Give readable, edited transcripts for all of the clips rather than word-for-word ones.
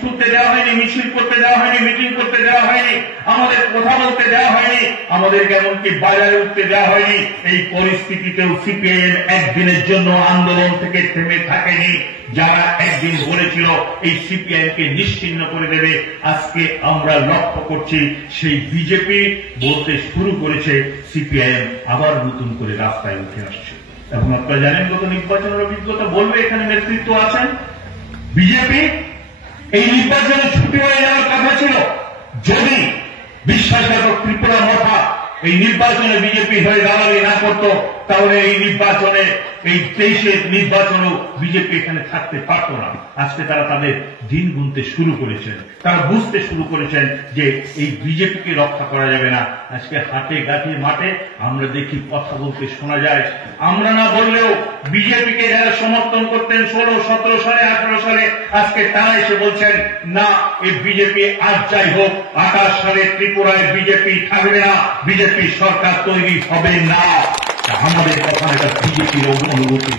খুলতে দেওয়া হয়নি, মিছিল করতে দেওয়া হয়নি, মিটিং করতে দেওয়া হয়নি, আমাদের কথা বলতে দেওয়া হয়নি, আমাদেরকে এমনকি বাজারে উঠতে দেওয়া হয়নি। এই পরিস্থিতিতেও সিপিআইএম একদিনের জন্য আন্দোলন থেকে থেমে থাকেনি। যারা একদিন বলেছিল এই সিপিআইএম কে নিশ্চিহ্ন করে দেবে, আজকে আমরা লক্ষ্য করছি সেই বিজেপি বলতে শুরু করেছে সিপিআইএম আবার নতুন করে রাস্তায় উঠে আসছে। এবং আপনারা জানেন গত নির্বাচনের অভিজ্ঞতা বলবে, এখানে নেতৃত্ব আছেন বিজেপি। এই নির্বাচনে ছুটি হয়ে যাওয়ার কথা ছিল, যদি বিশ্বাসঘাতক ত্রিপুরা মথা এই নির্বাচনে বিজেপি হয়ে দাঁড়াবে না করত, তাহলে এই নির্বাচনে এই 23-এর নির্বাচনও বিজেপি এখানে থাকতে পারত না। আজকে তারা তাদের দিন গুনতে শুরু করেছেন, তারা বুঝতে শুরু করেছেন যে এই বিজেপিকে রক্ষা করা যাবে না। আজকে হাটে ঘাটে মাঠে আমরা দেখি কথা বলতে শোনা যায়, আমরা না বললেও বিজেপিকে যারা সমর্থন করতেন 16, 17 সালে, 18 সালে, আজকে তারা এসে বলছেন না, এই বিজেপি আজ যাই হোক 28 সালে ত্রিপুরায় বিজেপি থাকবে না, বিজেপি সরকার তৈরি হবে না। আমাদের কথা এটা বিজেপির অনুভূতি।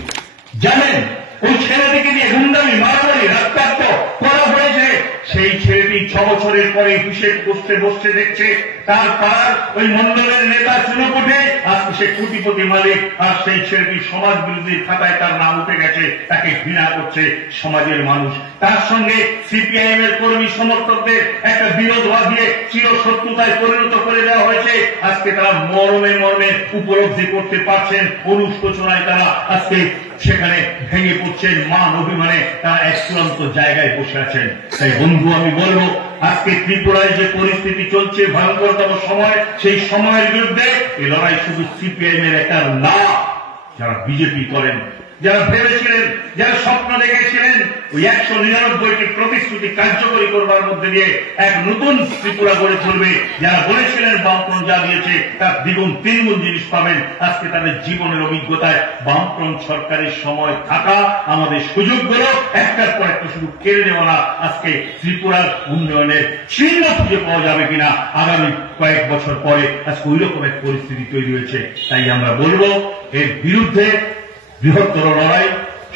জানেন ওই ছেলেটিকে নিয়ে গুন্ডামি, মারামারি, রক্তাক্ত করা হয়েছে। সেই ছেলেটি 6 বছরের পরে হিসেব করতে বসতে দেখছে তার পাড়ার ওই মন্ডলের নেতা চুনোপুটে, আজকে সে কোটিপতি মালিক, আর সেই ছেলেটি সমাজ বিরোধী খাতায় তার নাম উঠে গেছে, তাকে ঘৃণা করছে সমাজের মানুষ। তার সঙ্গে সিপিআইএম এর কর্মী সমর্থকদের একটা বিরোধ দিয়ে চিরশত্রুতায় পরিণত করে দেওয়া হয়েছে। আজকে তারা মর্মে মর্মে উপলব্ধি করতে পারছেন, অনুশোচনায় তারা আজকে সেখানে ভেঙে পড়ছেন, মান অভিমানে তারা এক চূড়ান্ত জায়গায় বসে আছেন। তাই বন্ধু আমি বলবো, আজকে ত্রিপুরায় যে পরিস্থিতি চলছে, ভয়ঙ্করতম সময়, সেই সময়ের বিরুদ্ধে এই লড়াই শুধু সিপিআইএম এর একার না। যারা বিজেপি করেন, যারা ভেবেছিলেন, যারা স্বপ্ন দেখেছিলেন ওই 199টি প্রতিশ্রুতি কার্যকরী করবার মধ্যে দিয়ে এক নতুন ত্রিপুরা গড়ে তুলবে, যারা বলেছিলেন বামফ্রন্ট যা দিয়েছে তার দ্বিগুণ তিনগুণ জিনিস পাবেন, আজকে তাদের জীবনের অভিজ্ঞতায় বামফ্রন্ট সরকারের সময় থাকা আমাদের সুযোগগুলো একটার পর একটা শুধু কেড়ে নেওয়া না, আজকে ত্রিপুরার উন্নয়নের চিহ্ন খুঁজে পাওয়া যাবে কিনা আগামী কয়েক বছর পরে, আজকে ওই রকম এক পরিস্থিতি তৈরি হয়েছে। তাই আমরা বলবো এর বিরুদ্ধে বৃহত্তর লড়াই,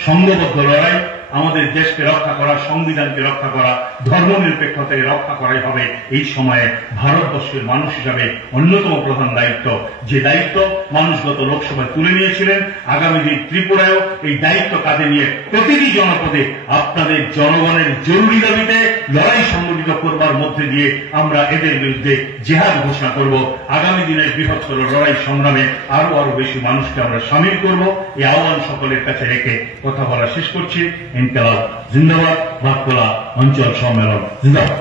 সংঘবদ্ধ লড়াই, আমাদের দেশকে রক্ষা করা, সংবিধানকে রক্ষা করা, ধর্মনিরপেক্ষতাকে রক্ষা করাই হবে এই সময়ে ভারতবর্ষের মানুষ হিসাবে অন্যতম প্রধান দায়িত্ব। যে দায়িত্ব মানুষ গত লোকসভায় তুলে নিয়েছিলেন, আগামী দিন ত্রিপুরায়ও এই দায়িত্ব কাঁধে নিয়ে প্রতিটি জনপদে আপনাদের জনগণের জরুরি দাবিতে লড়াই সংগঠিত করবার মধ্যে দিয়ে আমরা এদের বিরুদ্ধে জেহাদ ঘোষণা করব। আগামী দিনের বৃহত্তর লড়াই সংগ্রামে আরো বেশি মানুষকে আমরা সামিল করব। এই আহ্বান সকলের কাছে রেখে কথা বলা শেষ করছি। ইনকিলাব জিন্দাবাদ, ভাতখোলা অঞ্চল সম্মেলন জিন্দাবাদ।